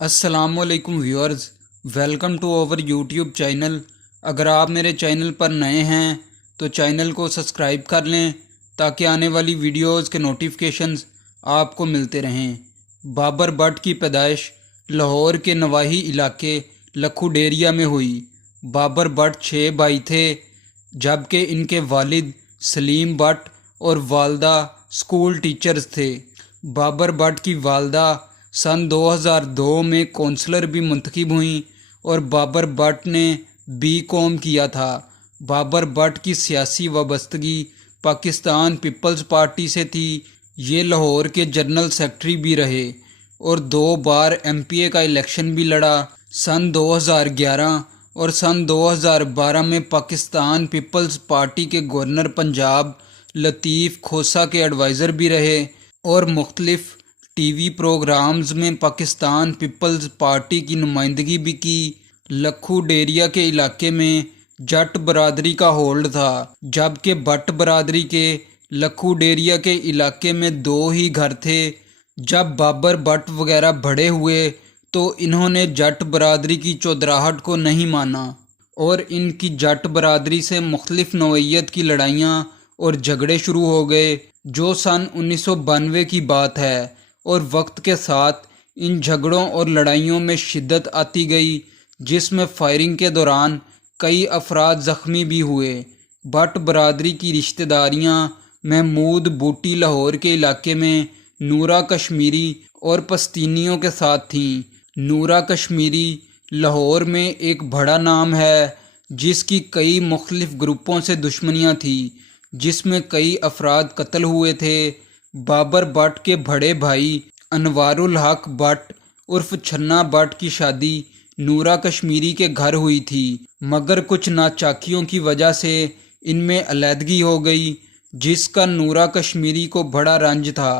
अस्सलाम वालेकुम viewers, welcome to our YouTube channel. अगर आप मेरे चैनल पर नए हैं तो चैनल को सब्सक्राइब कर लें ताकि आने वाली वीडियोस के नोटिफिकेशंस आपको मिलते रहें। बाबर भट्ट की पैदाइश लाहौर के नवाही इलाके लखू डेरिया में हुई। बाबर भट्ट 6 भाई थे, जबकि इनके वालिद सलीम भट्ट और वालदा स्कूल टीचर्स थे। बाबर भट्ट की वालदा सन 2002 में कौंसलर भी मुंतखब हुई और बाबर भट्ट ने B.Com किया था। बाबर भट्ट की सियासी वाबस्तगी पाकिस्तान पीपल्स पार्टी से थी। ये लाहौर के जनरल सेक्रेटरी भी रहे और 2 बार MPA का इलेक्शन भी लड़ा। सन 2011 और सन 2012 में पाकिस्तान पीपल्स पार्टी के गवर्नर पंजाब लतीफ़ खोसा के एडवाइज़र भी रहे और मुख्तलिफ TV प्रोग्राम्स में पाकिस्तान पीपल्स पार्टी की नुमाइंदगी भी की। लखू डेरिया के इलाके में जट बरादरी का होल्ड था, जबकि भट्ट बरादरी के लखू डेरिया के इलाके में 2 ही घर थे। जब बाबर भट्ट वगैरह बड़े हुए तो इन्होंने जट बरादरी की चौधराहट को नहीं माना और इनकी जट बरादरी से मुख्तलिफ नौइयत की लड़ाइयाँ और झगड़े शुरू हो गए, जो सन 1992 की बात है। और वक्त के साथ इन झगड़ों और लड़ाइयों में शिद्दत आती गई, जिसमें फायरिंग के दौरान कई अफराद ज़ख्मी भी हुए। भट्ट बरादरी की रिश्तेदारियां महमूद बूटी लाहौर के इलाके में नूरा कश्मीरी और पश्तीनियों के साथ थीं। नूरा कश्मीरी लाहौर में एक बड़ा नाम है, जिसकी कई मुख्तलिफ ग्रुपों से दुश्मनियां थीं, जिसमें कई अफराद कत्ल हुए थे। बाबर भट्ट के बड़े भाई अनवारुल हक भट्ट उर्फ छन्ना भट्ट की शादी नूरा कश्मीरी के घर हुई थी, मगर कुछ नाचाकियों की वजह से इनमें अलहदगी हो गई, जिसका नूरा कश्मीरी को बड़ा रंज था,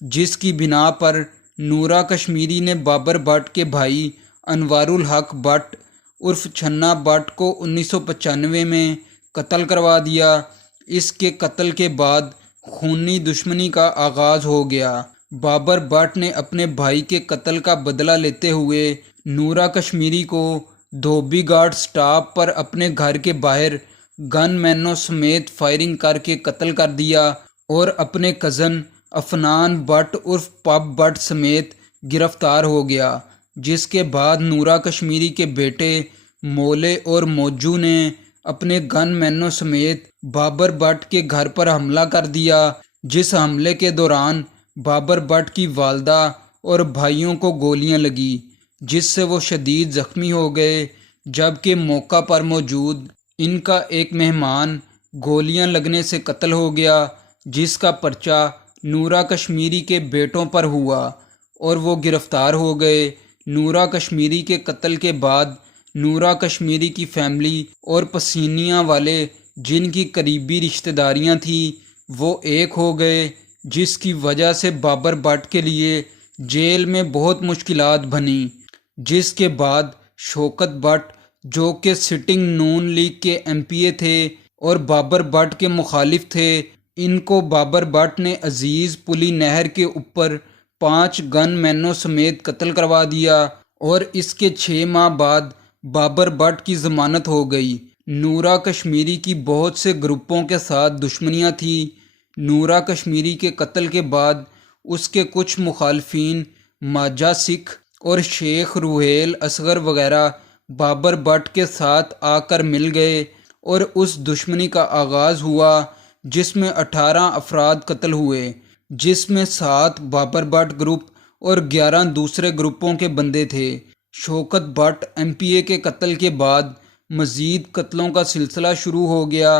जिसकी बिना पर नूरा कश्मीरी ने बाबर भट्ट के भाई अनवारुल हक भट्ट उर्फ छन्ना भट्ट को 1995 में कत्ल करवा दिया। इसके कत्ल के बाद खूनी दुश्मनी का आगाज़ हो गया। बाबर भट्ट ने अपने भाई के कत्ल का बदला लेते हुए नूरा कश्मीरी को धोबी घाट स्टॉप पर अपने घर के बाहर गन मैनों समेत फायरिंग करके कत्ल कर दिया और अपने कज़न अफनान भट्ट उर्फ पब भट्ट समेत गिरफ्तार हो गया। जिसके बाद नूरा कश्मीरी के बेटे मोले और मोजू ने अपने गन मैनों समेत बाबर भट्ट के घर पर हमला कर दिया, जिस हमले के दौरान बाबर भट्ट की वालदा और भाइयों को गोलियां लगी, जिससे वो शदीद ज़ख्मी हो गए। जबकि मौका पर मौजूद इनका एक मेहमान गोलियां लगने से कत्ल हो गया, जिसका पर्चा नूरा कश्मीरी के बेटों पर हुआ और वो गिरफ्तार हो गए। नूरा कश्मीरी के कत्ल के बाद नूरा कश्मीरी की फैमिली और पसीनिया वाले जिनकी करीबी रिश्तेदारियां थीं वो एक हो गए, जिसकी वजह से बाबर भट्ट के लिए जेल में बहुत मुश्किलात बनी। जिसके बाद शौकत भट्ट, जो कि सिटिंग नून लीग के MPA थे और बाबर भट्ट के मुखालिफ थे, इनको बाबर भट्ट ने अजीज़ पुली नहर के ऊपर 5 गन मैनों समेत कत्ल करवा दिया और इसके 6 माह बाद बाबर भट्ट की ज़मानत हो गई। नूरा कश्मीरी की बहुत से ग्रुपों के साथ दुश्मनियां थीं। नूरा कश्मीरी के कत्ल के बाद उसके कुछ मुखालफिन माजा सिख और शेख रुहेल असगर वगैरह बाबर भट्ट के साथ आकर मिल गए और उस दुश्मनी का आगाज़ हुआ, जिसमें 18 अफराद कत्ल हुए, जिसमें 7 बाबर भट्ट ग्रुप और 11 दूसरे ग्रुपों के बंदे थे। शौकत भट्ट MPA के कत्ल के बाद मज़ीद कत्लों का सिलसिला शुरू हो गया,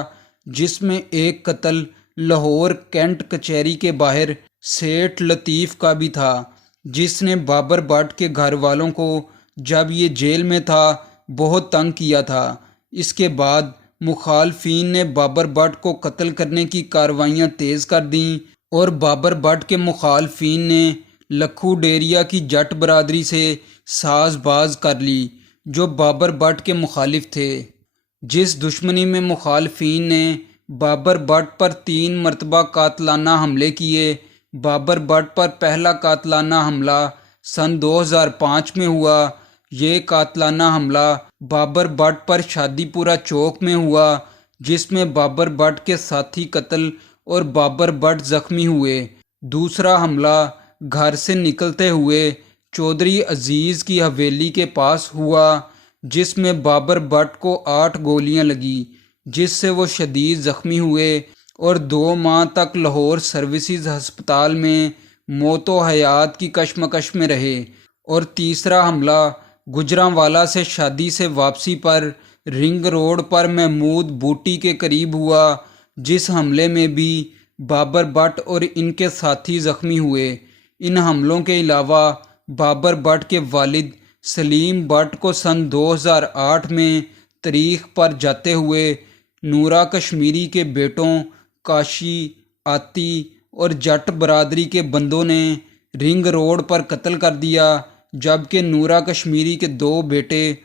जिसमें एक कत्ल लाहौर कैंट कचहरी के बाहर सेठ लतीफ़ का भी था, जिसने बाबर भट्ट के घर वालों को जब ये जेल में था बहुत तंग किया था। इसके बाद मुखालफिन ने बाबर भट्ट को कत्ल करने की कार्रवाइयाँ तेज़ कर दीं और बाबर भट्ट के मुखालफिन ने लखू डेरिया की जट बरादरी से साज़बाज कर ली, जो बाबर भट्ट के मुखालिफ थे। जिस दुश्मनी में मुखालफिन ने बाबर भट्ट पर 3 मरतबा कातलाना हमले किए। बाबर भट्ट पर पहला कातलाना हमला सन 2005 में हुआ। ये कातलाना हमला बाबर बट पर शादीपुरा चौक में हुआ, जिसमें बाबर बट के साथी कत्ल और बाबर बट जख्मी हुए। दूसरा हमला घर से निकलते हुए चौधरी अजीज़ की हवेली के पास हुआ, जिसमें बाबर बट को 8 गोलियां लगी, जिससे वो शदीद जख्मी हुए और 2 माह तक लाहौर सर्विसेज हस्पताल में मौतो हयात की कशमकश में रहे। और तीसरा हमला गुजरांवाला से शादी से वापसी पर रिंग रोड पर महमूद बूटी के करीब हुआ, जिस हमले में भी बाबर बट और इनके साथी जख्मी हुए। इन हमलों के अलावा बाबर बट के वालिद सलीम बट को सन 2008 में तारीख पर जाते हुए नूरा कश्मीरी के बेटों काशी, आती और जट बरादरी के बंदों ने रिंग रोड पर कत्ल कर दिया, जबकि नूरा कश्मीरी के 2 बेटे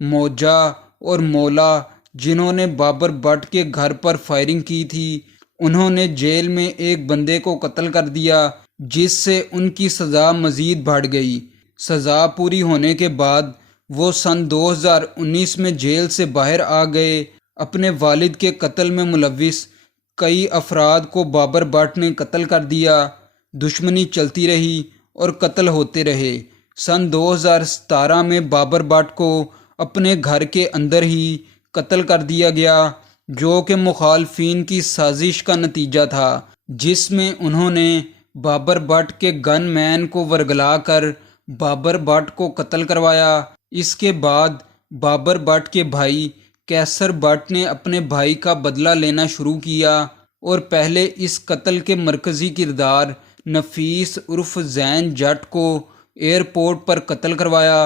मौजा और मौला, जिन्होंने बाबर बट के घर पर फायरिंग की थी, उन्होंने जेल में एक बंदे को कत्ल कर दिया, जिससे उनकी सज़ा मज़ीद बढ़ गई। सज़ा पूरी होने के बाद वो सन 2019 में जेल से बाहर आ गए। अपने वालिद के कत्ल में मुलविस कई अफराद को बाबर बट ने कत्ल कर दिया। दुश्मनी चलती रही और कत्ल होते रहे। सन 2017 में बाबर बट को अपने घर के अंदर ही कत्ल कर दिया गया, जो कि मुखालफिन की साजिश का नतीजा था, जिसमें उन्होंने बाबर बट के गन मैन को वरगला कर बाबर बट को कत्ल करवाया। इसके बाद बाबर बट के भाई कैसर बट ने अपने भाई का बदला लेना शुरू किया और पहले इस कत्ल के मरकज़ी किरदार नफीस उर्फ जैन जट को एयरपोर्ट पर कत्ल करवाया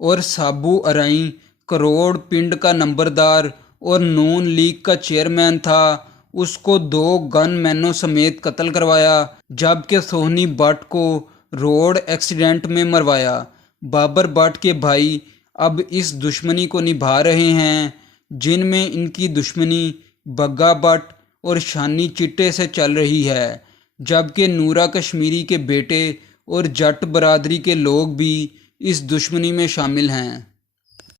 और साबू अराई करोड़ पिंड का नंबरदार और नून लीग का चेयरमैन था, उसको 2 गन मैनों समेत कत्ल करवाया, जबकि सोहनी बट को रोड एक्सीडेंट में मरवाया। बाबर बट के भाई अब इस दुश्मनी को निभा रहे हैं, जिनमें इनकी दुश्मनी बग्गा बट और शानी चिट्टे से चल रही है, जबकि नूरा कश्मीरी के बेटे और जट बरादरी के लोग भी इस दुश्मनी में शामिल हैं।